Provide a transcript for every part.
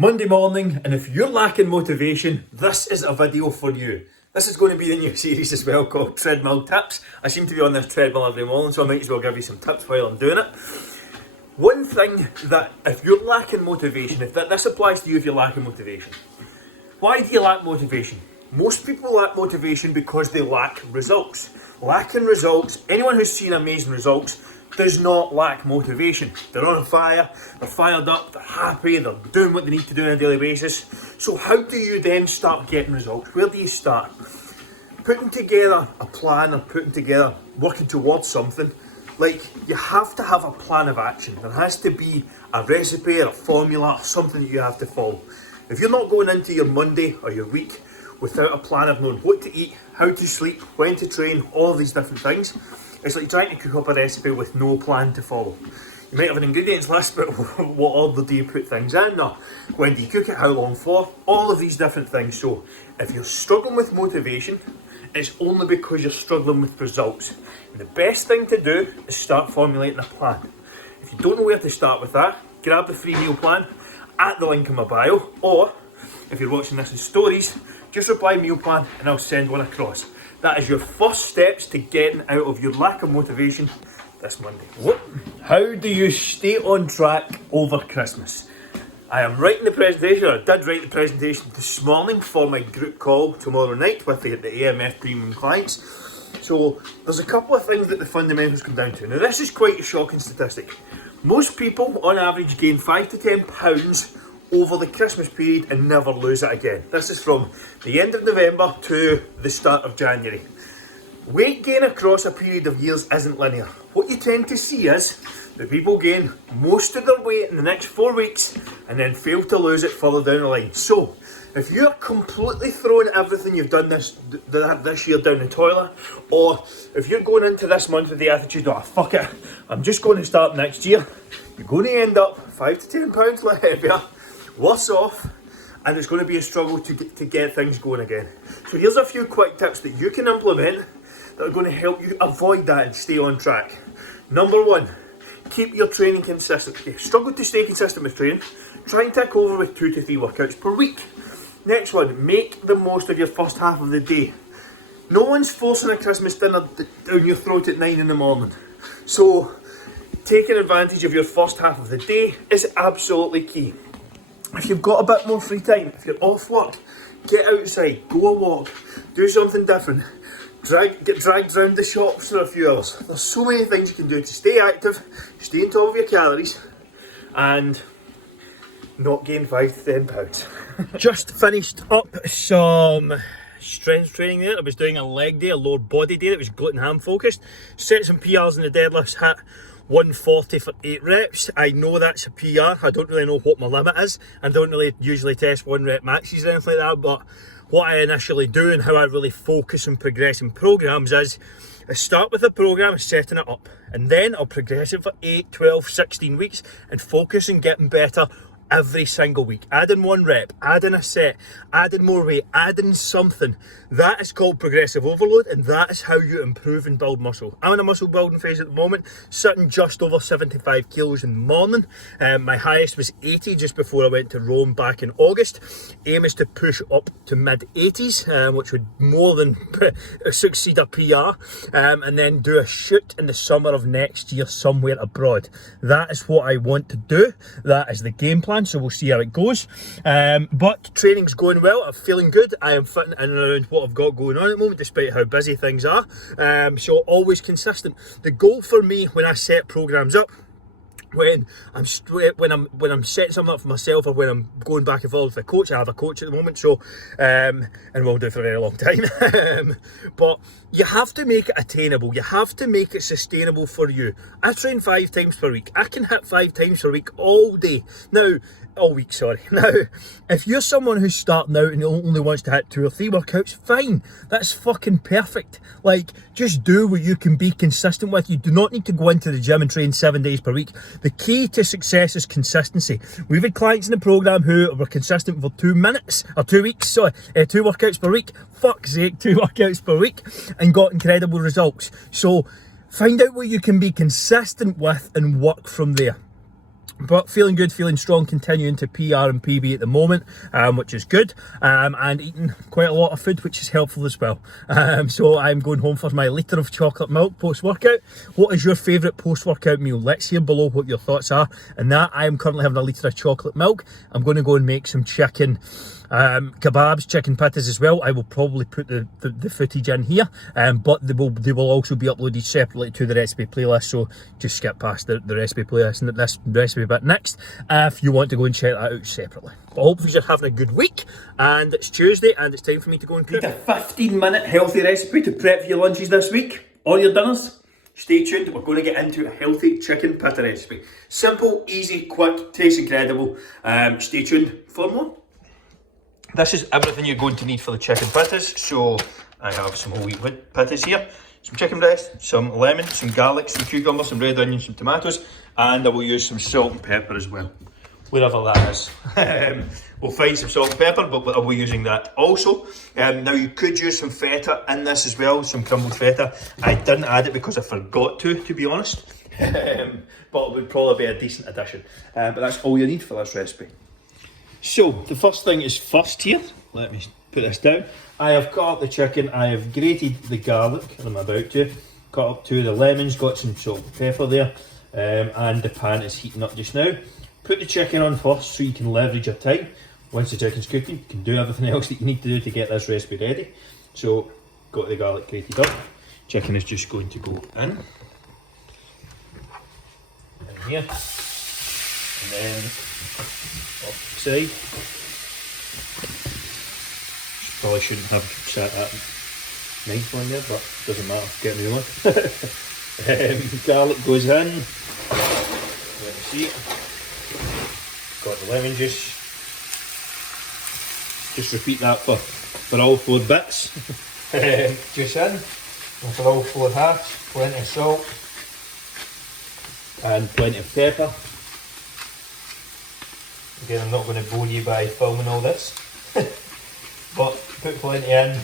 Monday morning, and if you're lacking motivation, this is a video for you. This is going to be the new series as well called Treadmill Tips. I seem to be on this treadmill every morning, so I might as well give you some tips while I'm doing it. One thing that if you're lacking motivation, this applies to you if you're lacking motivation. Why do you lack motivation? Most people lack motivation because they lack results. Lacking results, anyone who's seen amazing results does not lack motivation. They're on fire, they're fired up, they're happy, they're doing what they need to do on a daily basis. So how do you then start getting results? Where do you start? Putting together a plan or working towards something, like you have to have a plan of action. There has to be a recipe or a formula or something that you have to follow. If you're not going into your Monday or your week without a plan of knowing what to eat, how to sleep, when to train, all of these different things, it's like trying to cook up a recipe with no plan to follow. You might have an ingredients list, but what order do you put things in? Or when do you cook it? How long for? All of these different things. So if you're struggling with motivation, it's only because you're struggling with results. And the best thing to do is start formulating a plan. If you don't know where to start with that, grab the free meal plan at the link in my bio, or if you're watching this in stories, just reply meal plan and I'll send one across. That is your first steps to getting out of your lack of motivation this Monday. How do you stay on track over Christmas? I am writing the presentation, or I did write the presentation this morning for my group call tomorrow night with the AMF premium clients. So there's a couple of things that the fundamentals come down to. Now this is quite a shocking statistic. Most people on average gain 5 to 10 pounds over the Christmas period and never lose it again. This is from the end of November to the start of January. Weight gain across a period of years isn't linear. What you tend to see is that people gain most of their weight in the next 4 weeks and then fail to lose it further down the line. So if you're completely throwing everything you've done this year down the toilet, or if you're going into this month with the attitude, oh fuck it, I'm just going to start next year, you're going to end up 5 to 10 pounds heavier, worse off, and it's going to be a struggle to get things going again. So here's a few quick tips that you can implement that are going to help you avoid that and stay on track. Number one, keep your training consistent. If you struggle to stay consistent with training, try and tick over with 2 to 3 workouts per week. Next one, make the most of your first half of the day. No one's forcing a Christmas dinner down your throat at 9 in the morning. So taking advantage of your first half of the day is absolutely key. If you've got a bit more free time, if you're off work, get outside, go a walk, do something different. Get dragged around the shops for a few hours. There's so many things you can do to stay active, stay on top of your calories, and not gain 5 to 10 pounds. Just finished up some strength training there. I was doing a leg day, a lower body day that was glute ham focused. Set some PRs in the deadlifts, hit 140 for 8 reps. I know that's a PR. I don't really know what my limit is. I don't really usually test 1 rep maxes or anything like that, but what I initially do and how I really focus and progress in programs is I start with a program and setting it up, and then I'll progress it for 8, 12, 16 weeks and focus on getting better every single week. Adding 1 rep, adding a set, adding more weight, adding something. That is called progressive overload, and that is how you improve and build muscle. I'm in a muscle building phase at the moment, sitting just over 75 kilos in the morning. My highest was 80 just before I went to Rome back in August. Aim is to push up to mid 80s, which would more than succeed a PR, and then do a shoot in the summer of next year somewhere abroad. That is what I want to do. That is the game plan. So we'll see how it goes, but training's going well. I'm feeling good. I am fitting in and around what I've got going on at the moment, despite how busy things are. So always consistent. The goal for me when I set programs up, when I'm setting something up for myself, or when I'm going back and forth with a coach. I have a coach at the moment, so and will do for a very long time. But you have to make it attainable. You have to make it sustainable for you. I train 5 times per week. I can hit 5 times per week all week. Now, if you're someone who's starting out and only wants to hit 2 or 3 workouts, fine. That's fucking perfect. Like, just do what you can be consistent with. You do not need to go into the gym and train 7 days per week. The key to success is consistency. We've had clients in the program who were consistent for 2 weeks, 2 workouts per week. Fuck's sake, 2 workouts per week, and got incredible results. So find out what you can be consistent with and work from there. But feeling good, feeling strong, continuing to PR and PB at the moment, which is good, and eating quite a lot of food, which is helpful as well. So I'm going home for my litre of chocolate milk post-workout. What is your favourite post-workout meal? Let's hear below what your thoughts are. And that, I am currently having a litre of chocolate milk. I'm going to go and make some chicken kebabs, chicken patties as well. I will probably put the footage in here, but they will also be uploaded separately to the recipe playlist, so just skip past the recipe playlist and this recipe bit next if you want to go and check that out separately. But hopefully you're having a good week, and it's Tuesday and it's time for me to go and cook. Need a 15-minute healthy recipe to prep for your lunches this week or your dinners? Stay tuned, we're going to get into a healthy chicken patty recipe. Simple, easy, quick, tastes incredible. Stay tuned for more. This is everything you're going to need for the chicken patties. So I have some whole wheat patties here, some chicken breast, some lemon, some garlic, some cucumber, some red onion, some tomatoes, and I will use some salt and pepper as well, wherever that is. We'll find some salt and pepper, but I will be using that also. Now you could use some feta in this as well, some crumbled feta. I didn't add it because I forgot to be honest, but it would probably be a decent addition. But that's all you need for this recipe. So the first thing is first here. Let me put this down. I have cut up the chicken, I have grated the garlic, I'm about to. Cut up 2 of the lemons, got some salt and pepper there, and the pan is heating up just now. Put the chicken on first so you can leverage your time. Once the chicken's cooking, you can do everything else that you need to do to get this recipe ready. So, got the garlic grated up. Chicken is just going to go in here, and then side. Probably shouldn't have set that knife on there, but doesn't matter, get me on. Garlic goes in. Let me see. Got the lemon juice. Just repeat that for all 4 bits. Juice in. And for all 4 halves, plenty of salt. And plenty of pepper. Again, I'm not going to bore you by filming all this, but put plenty in,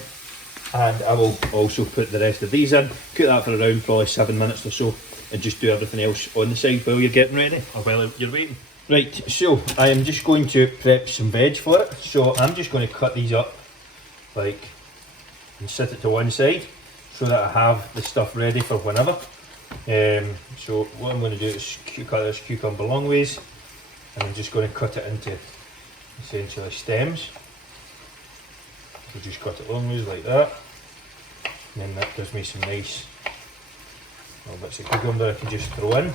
and I will also put the rest of these in. Cook that for around probably 7 minutes or so, and just do everything else on the side while you're getting ready, or while you're waiting. Right, so I am just going to prep some veg for it. So I'm just going to cut these up, and set it to one side, so that I have the stuff ready for whenever. So what I'm going to do is cut this cucumber long ways. And I'm just going to cut it into essentially stems. So just cut it long ways like that. And then that gives me some nice little bits of cucumber I can just throw in.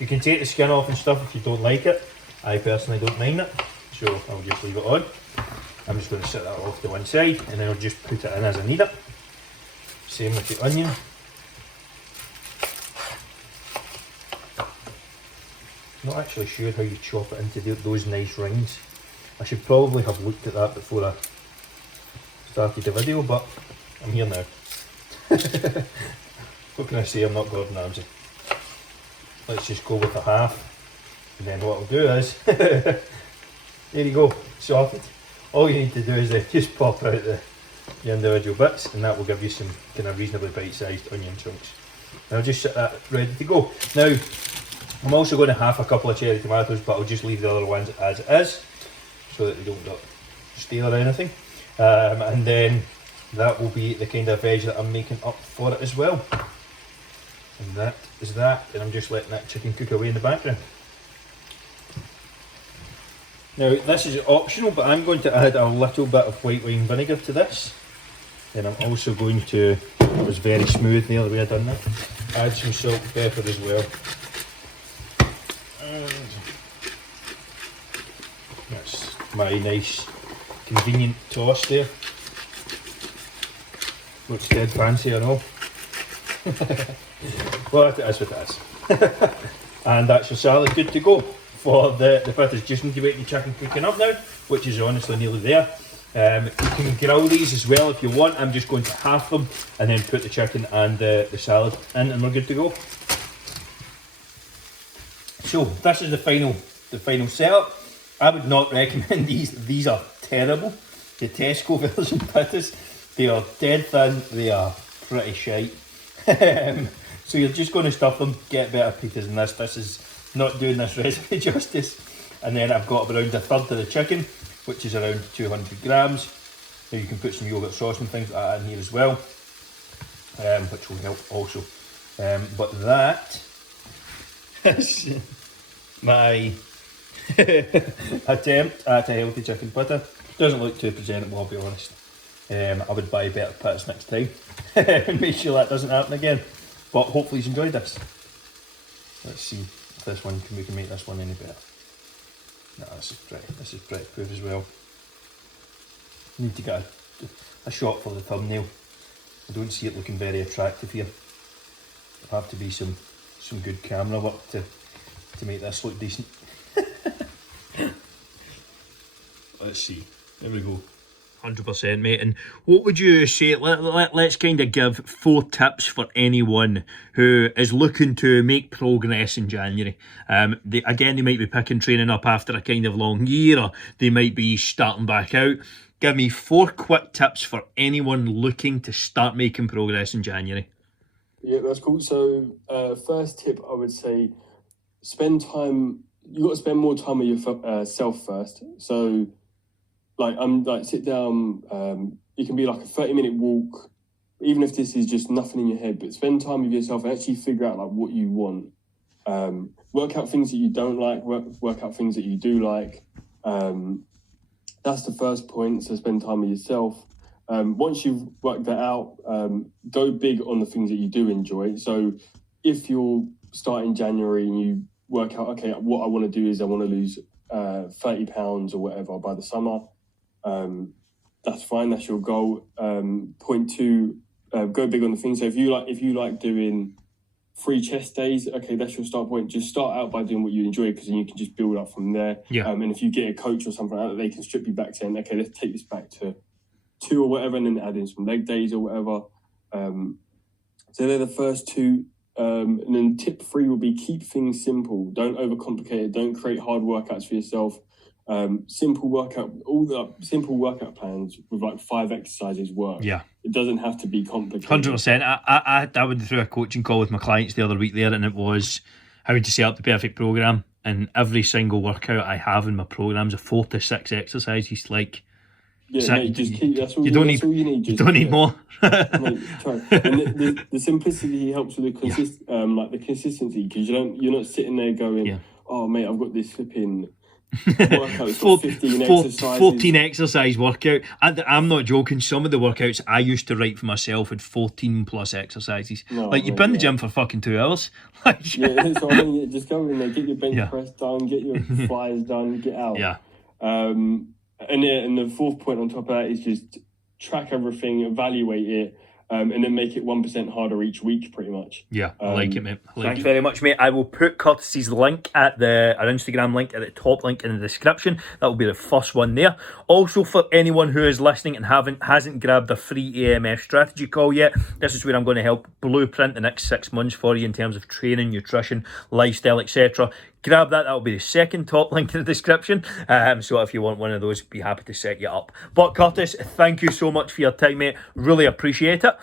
You can take the skin off and stuff if you don't like it. I personally don't mind it, so I'll just leave it on. I'm just going to set that off to one side, and then I'll just put it in as I need it. Same with the onion. Not actually sure how you chop it into those nice rings. I should probably have looked at that before I started the video, but I'm here now. What can I say, I'm not Gordon Ramsay. Let's just go with a half, and then what I'll do is, there you go, sorted. All you need to do is just pop out the individual bits, and that will give you some kind of reasonably bite-sized onion chunks. And I'll just set that ready to go. Now, I'm also going to half a couple of cherry tomatoes, but I'll just leave the other ones as is, so that they don't get stale or anything. And then that will be the kind of veg that I'm making up for it as well. And that is that, and I'm just letting that chicken cook away in the background. Now this is optional, but I'm going to add a little bit of white wine vinegar to this. Then I'm also going to, that was very smooth the other way I done that, add some salt and pepper as well. And that's my nice convenient toss there. Looks dead fancy, I know. Well, it is what it is. And that's your salad good to go. For the patties, just need to wait the chicken cooking up now, which is honestly nearly there. You can grill these as well if you want. I'm just going to half them and then put the chicken and the salad in, and we're good to go. So this is the final setup. I would not recommend these. These are terrible. The Tesco version patties. They are dead thin. They are pretty shite. So you're just going to stuff them, get better pizzas than this. This is not doing this recipe justice. And then I've got around a third of the chicken, which is around 200 grams. Now you can put some yogurt sauce and things like that in here as well, which will help also. But that is my attempt at a healthy chicken pitta. Doesn't look too presentable, I'll be honest. I would buy better pittas next time and make sure that doesn't happen again. But hopefully you've enjoyed this. Let's see if this one we can make this one any better. No, this is pretty proof as well. Need to get a shot for the thumbnail. I don't see it looking very attractive here. There'll have to be some good camera work to make this look decent. Let's see. There we go. 100%, mate. And what would you say? Let's kind of give 4 tips for anyone who is looking to make progress in January. They might be picking training up after a kind of long year, or they might be starting back out. Give me 4 quick tips for anyone looking to start making progress in January. Yeah, that's cool. So, first tip, I would say, spend time. You got to spend more time with yourself first. So, sit down. It can be like a 30-minute walk, even if this is just nothing in your head. But spend time with yourself and actually figure out like what you want. Work out things that you don't like. Work out things that you do like. That's the first point. So spend time with yourself. Once you've worked that out, go big on the things that you do enjoy. So if you're starting January and you work out, okay, what I want to do is I want to lose 30 pounds or whatever by the summer. That's fine. That's your goal. Point 2, go big on the things. So if you like doing 3 chest days, okay, that's your start point. Just start out by doing what you enjoy, because then you can just build up from there. Yeah. And if you get a coach or something like that, they can strip you back saying, okay, let's take this back to 2 or whatever, and then add in some leg days or whatever. So they're the first 2. And then tip 3 will be keep things simple. Don't overcomplicate it. Don't create hard workouts for yourself. Simple workout plans with like 5 exercises work. Yeah. It doesn't have to be complicated. 100%. I went through a coaching call with my clients the other week there, and it was how to set up the perfect program. And every single workout I have in my programs are 4 to 6 exercises. Like, yeah, mate, just keep. That's all you you need. Just, you don't need more. Mate, try. And the simplicity helps with the consistency, because you're not sitting there going, oh mate, I've got this flipping workout. 14 exercise workout. I'm not joking. Some of the workouts I used to write for myself had 14 plus exercises. No, like, you've been in the gym for fucking 2 hours. Yeah, so I mean, just go in there, get your bench press done, get your flyers done, get out. Yeah. And the 4th point on top of that is just track everything, evaluate it, and then make it 1% harder each week, pretty much. Yeah, I like it, mate. Thanks very much, mate. I will put Curtis's link our Instagram link at the top link in the description. That will be the first one there. Also, for anyone who is listening and hasn't grabbed a free AMF strategy call yet, this is where I'm going to help blueprint the next 6 months for you in terms of training, nutrition, lifestyle, etc. Grab that. That'll be the second top link in the description. So if you want one of those, be happy to set you up. But Curtis, thank you so much for your time, mate. Really appreciate it.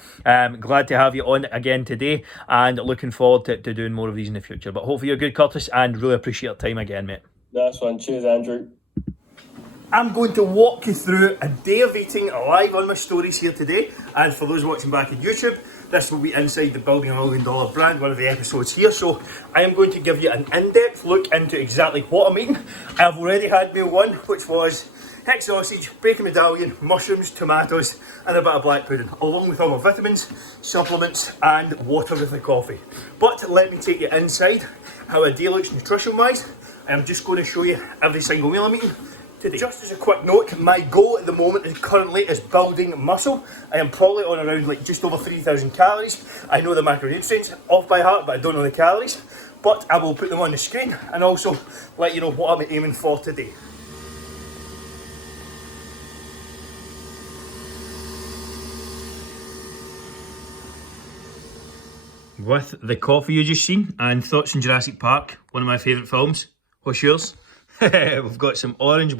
Glad to have you on again today, and looking forward to doing more of these in the future. But hopefully you're good, Curtis, and really appreciate your time again, mate. Nice one. Cheers, Andrew. I'm going to walk you through a day of eating live on my stories here today. And for those watching back on YouTube, this will be inside the Building a $1 Million brand, one of the episodes here. So I am going to give you an in-depth look into exactly what I'm eating. I've already had meal 1, which was egg sausage, bacon medallion, mushrooms, tomatoes, and a bit of black pudding, along with all my vitamins, supplements, and water with the coffee. But let me take you inside how a day looks nutrition-wise. I'm just going to show you every single meal I'm eating today. Just as a quick note, my goal at the moment is building muscle. I am probably on around like just over 3,000 calories. I know the macronutrients off by heart, but I don't know the calories. But I will put them on the screen and also let you know what I'm aiming for today. With the coffee you just seen and thoughts on Jurassic Park, one of my favourite films. What's yours? We've got some orange.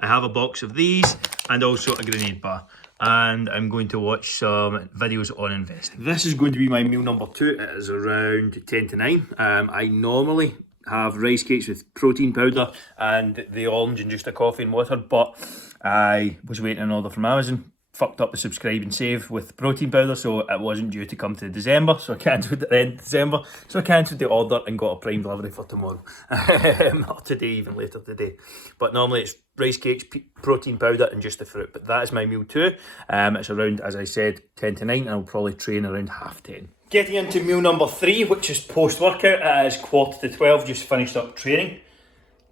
I have a box of these and also a grenade bar. And I'm going to watch some videos on investing. This is going to be my meal number 2. It is around 10 to 9. I normally have rice cakes with protein powder and the orange and just a coffee and water, but I was waiting on an order from Amazon, fucked up the subscribe and save with protein powder, so it wasn't due to come to December, so I cancelled it at the end of December, so I cancelled the order and got a prime delivery for tomorrow, or today, even later today. But normally it's rice cakes, protein powder and just the fruit, but that is my meal too. It's around, as I said, 10 to 9, and I'll probably train around 10:30. Getting into meal number 3, which is post-workout. It is 11:45, just finished up training.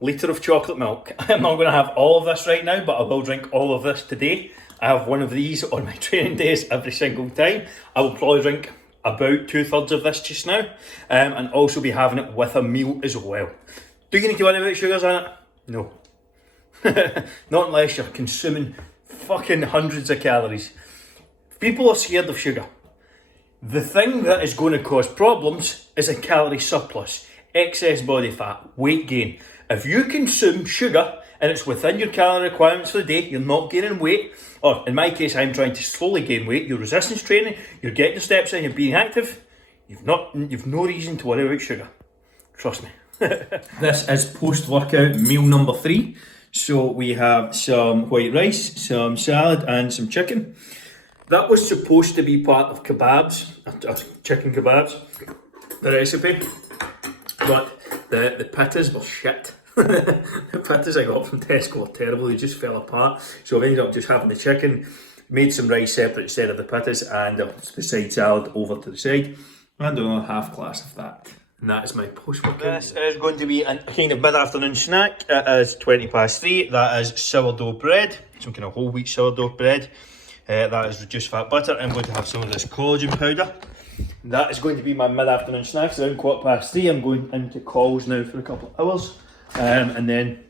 Litre of chocolate milk. I'm not going to have all of this right now, but I will drink all of this today. I have one of these on my training days every single time. I will probably drink about 2/3 of this just now, and also be having it with a meal as well. Do you need to worry about sugars in it? No. Not unless you're consuming fucking hundreds of calories. People are scared of sugar. The thing that is going to cause problems is a calorie surplus, excess body fat, weight gain. If you consume sugar and it's within your calorie requirements for the day, you're not gaining weight, or in my case, I'm trying to slowly gain weight, you're resistance training, you're getting your steps in, you're being active, you've no reason to worry about sugar. Trust me. This is post-workout meal number 3. So we have some white rice, some salad and some chicken. That was supposed to be part of kebabs, chicken kebabs, the recipe, but the pittas were shit. The pittas I got from Tesco were terrible, they just fell apart. So I've ended up just having the chicken, made some rice separate instead of the pittas, and the side salad over to the side, and another half glass of that. And that is my post-workout. This is going to be a kind of mid-afternoon snack. It is 3:20. That is sourdough bread, some kind of whole wheat sourdough bread. That is reduced fat butter. I'm going to have some of this collagen powder. That is going to be my mid-afternoon snack. It's around 3:15. I'm going into calls now for a couple of hours. And then,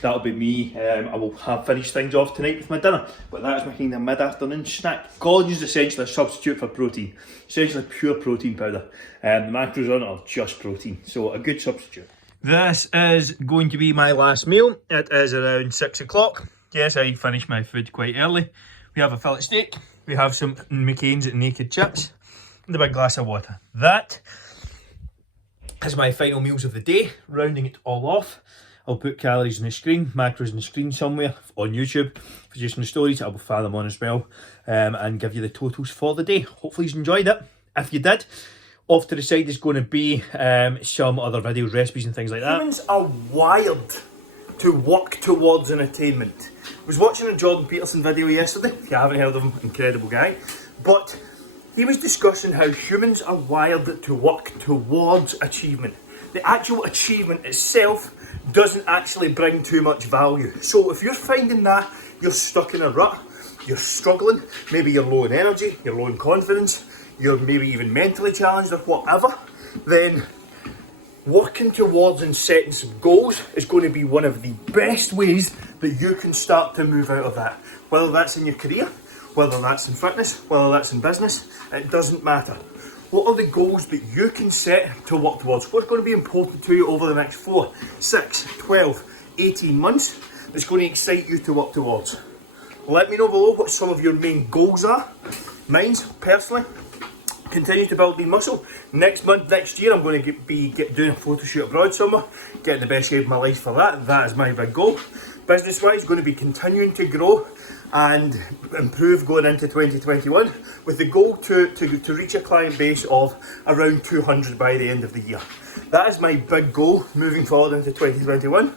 that'll be me. I will have finished things off tonight with my dinner. But that is my kind of mid-afternoon snack. Collagen is essentially a substitute for protein. Essentially pure protein powder. The macros on it are just protein. So a good substitute. This is going to be my last meal. It is around 6 o'clock. Yes, I finish my food quite early. We have a fillet steak. We have some McCain's naked chips. And a big glass of water. That is my final meals of the day, rounding it all off. I'll put calories on the screen, macros on the screen somewhere on YouTube. For just in the stories, I will file them on as well, and give you the totals for the day. Hopefully you enjoyed it. If you did, off to the side is going to be some other videos, recipes and things like that. Humans are wired to work towards an attainment. I was watching a Jordan Peterson video yesterday, if you haven't heard of him, incredible guy, but he was discussing how humans are wired to work towards achievement. The actual achievement itself doesn't actually bring too much value. So if you're finding that you're stuck in a rut, you're struggling, maybe you're low in energy, you're low in confidence, you're maybe even mentally challenged or whatever, then working towards and setting some goals is going to be one of the best ways that you can start to move out of that. Whether that's in your career, whether that's in fitness, whether that's in business, it doesn't matter. What are the goals that you can set to work towards? What's going to be important to you over the next 4, 6, 12, 18 months that's going to excite you to work towards? Let me know below what some of your main goals are. Mine's, personally, continue to build lean muscle. Next year, I'm going to be doing a photo shoot abroad somewhere, getting the best shape of my life for that. That is my big goal. Business-wise, going to be continuing to grow and improve going into 2021 with the goal to reach a client base of around 200 by the end of the year. That is my big goal moving forward into 2021.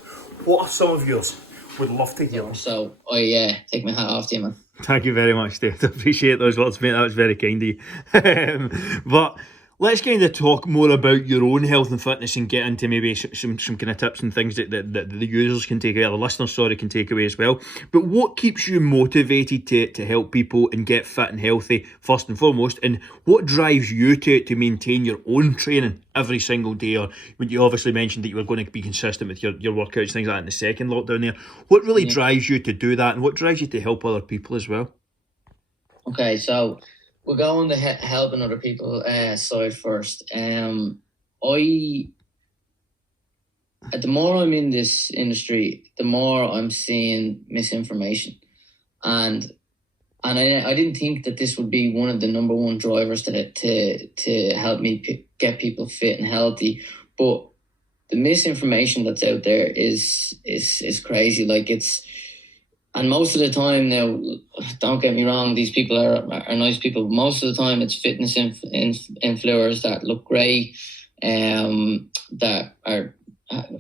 What are some of yours? Would love to hear them. So I take my hat off to you, man. Thank you very much, Dave. I appreciate those words, mate. That was very kind of you. But let's kind of talk more about your own health and fitness and get into maybe some kind of tips and things that the users can take away, or the listeners, can take away as well. But what keeps you motivated to help people and get fit and healthy, first and foremost? And what drives you to maintain your own training every single day? Or when you obviously mentioned that you were going to be consistent with your workouts, things like that in the second lockdown there. What really drives you to do that, and what drives you to help other people as well? Okay, so we'll go on the helping other people side first. The more I'm in this industry, the more I'm seeing misinformation, and I didn't think that this would be one of the number one drivers to help me get people fit and healthy. But the misinformation that's out there is crazy. Like and most of the time now, don't get me wrong, these people are nice people. Most of the time, it's fitness influencers that look great, that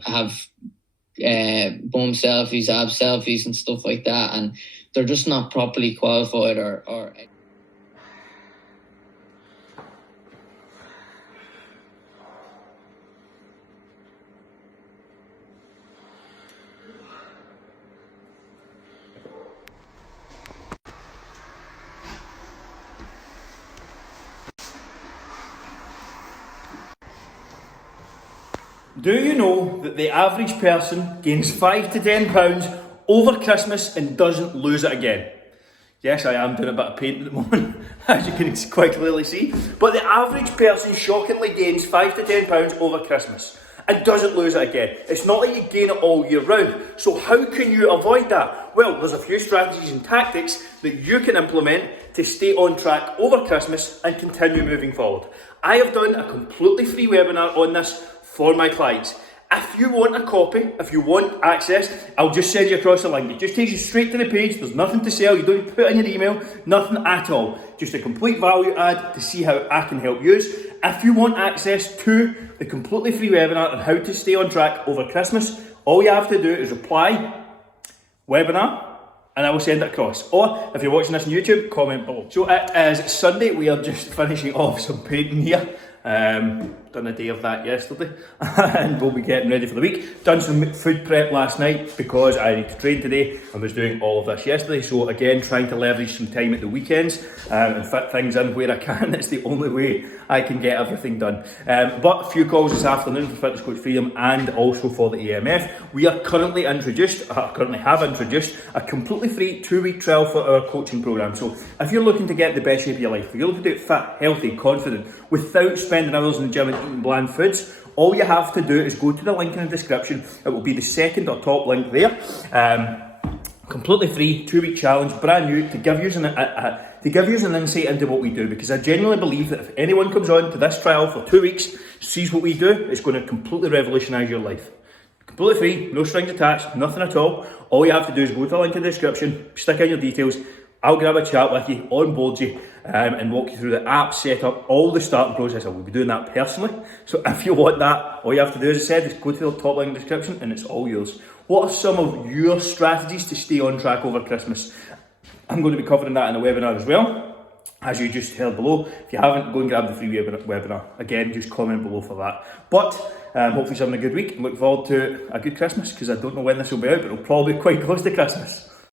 have bum selfies, ab selfies, and stuff like that, and they're just not properly qualified or. Do you know that the average person gains 5 to 10 pounds over Christmas and doesn't lose it again? Yes, I am doing a bit of paint at the moment, as you can quite clearly see. But the average person shockingly gains 5 to 10 pounds over Christmas and doesn't lose it again. It's not like you gain it all year round. So how can you avoid that? Well, there's a few strategies and tactics that you can implement to stay on track over Christmas and continue moving forward. I have done a completely free webinar on this for my clients. If you want a copy, if you want access, I'll just send you across the link. It just takes you straight to the page. There's nothing to sell. You don't need to put in your email, nothing at all. Just a complete value add to see how I can help you. If you want access to the completely free webinar on how to stay on track over Christmas, all you have to do is reply webinar and I will send it across. Or if you're watching this on YouTube, comment below. So it is Sunday. We are just finishing off some painting here. Done a day of that yesterday and we'll be getting ready for the week. Done some food prep last night because I need to train today and was doing all of this yesterday. So again, trying to leverage some time at the weekends and fit things in where I can. It's the only way I can get everything done. But a few calls this afternoon for Fitness Coach Freedom and also for the AMF. We are currently have introduced a completely free 2-week trial for our coaching program. So if you're looking to get the best shape of your life, if you're looking to get fit, healthy, confident, without spending hours in the gym and eating bland foods, all you have to do is go to the link in the description. It will be the second or top link there. Completely free 2-week challenge, brand new, to give you an insight into what we do, because I genuinely believe that if anyone comes on to this trial for 2 weeks, sees what we do, it's going to completely revolutionise your life. Completely free, no strings attached, nothing at all. All you have to do is go to the link in the description, stick in your details. I'll grab a chat with you, onboard you, and walk you through the app setup, all the starting process. I will be doing that personally. So if you want that, all you have to do, as I said, is go to the top link in the description and it's all yours. What are some of your strategies to stay on track over Christmas? I'm going to be covering that in a webinar as well, as you just heard below. If you haven't, go and grab the free webinar. Again, just comment below for that. But hopefully you're having a good week and look forward to a good Christmas, because I don't know when this will be out, but it'll probably be quite close to Christmas.